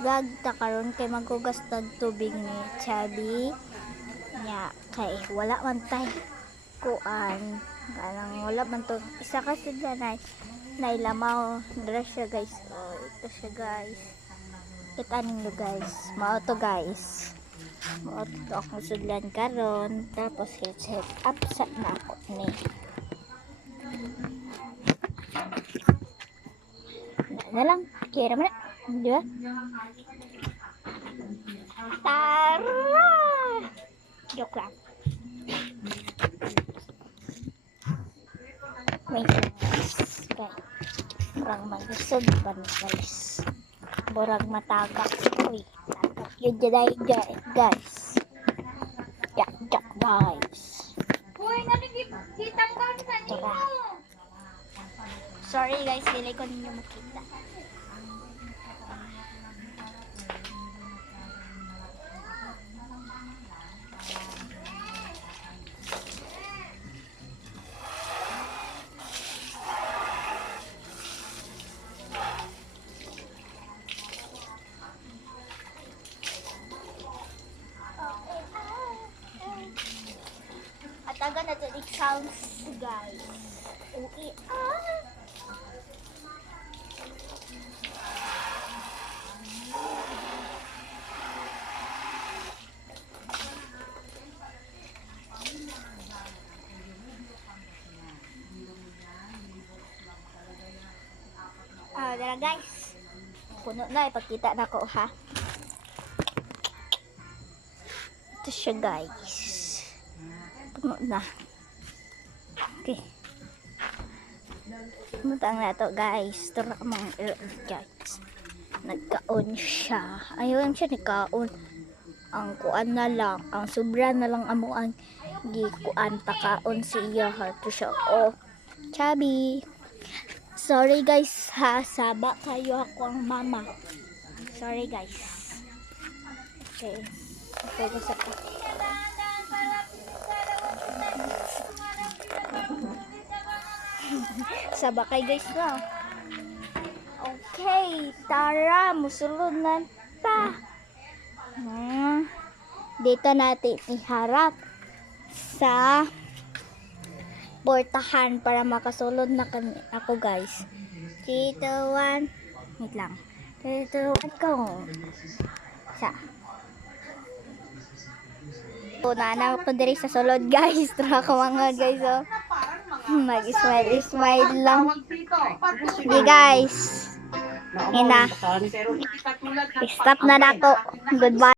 Vlog ta karon kay maghugas tag tubig ni Chubby nya kay wala man tay kuan kanang wala man to isa ka sila nailamaw dira siya guys. Oh, ito siya guys, kita ninyo guys, mao to guys, mao to akong sudlan karon tapos set up sa na ako ni na lang kira man di ba? Tara! Joke lang. Wait guys. Murag magusog pa ni guys. Murag matagak. Uy, tagak yun dyan guys. Jak guys. Uy, nanikitang ka sa ninyo. Sorry guys, dili ko ninyo makita. Taga na it sounds guys. Uwi dala guys. Puno na ipakita na ko ha. Ito siya guys. Puno na. Okay. Mutang na to guys. Tara mga guys. Nagkaon siya. Ayun siya nagkaon. Ang kuan na lang. Ang sobra na lang amo ang gikuan pakaon siya. Ito siya. Oh. Chubby. Sorry guys ha. Saba kayo ako ang mama. Sorry guys. Okay. Okay ko sa sabakay guys na. Okay, tara, musulod na ta. Dito natin iharap sa portahan para makasulod na ako guys. 3, 2, 1. Wait lang. 3, 2, 1, go. Sa. Nana ko diri sa sulod guys. Tara ka mga guys oh. Mag-smile lang. Sige guys. Ina. Stop na nako. Goodbye.